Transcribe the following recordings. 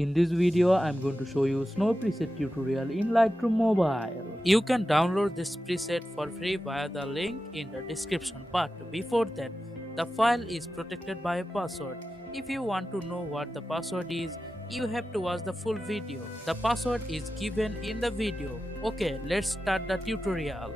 In this video, I'm going to show you Snow preset tutorial in Lightroom Mobile. You can download this preset for free via the link in the description, but before that, the file is protected by a password. If you want to know what the password is, you have to watch the full video. The password is given in the video. Okay, let's start the tutorial.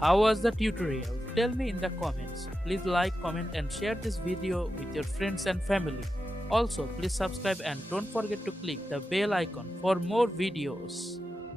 How was the tutorial? Tell me in the comments. Please like, comment and share this video with your friends and family. Also, please subscribe and don't forget to click the bell icon for more videos.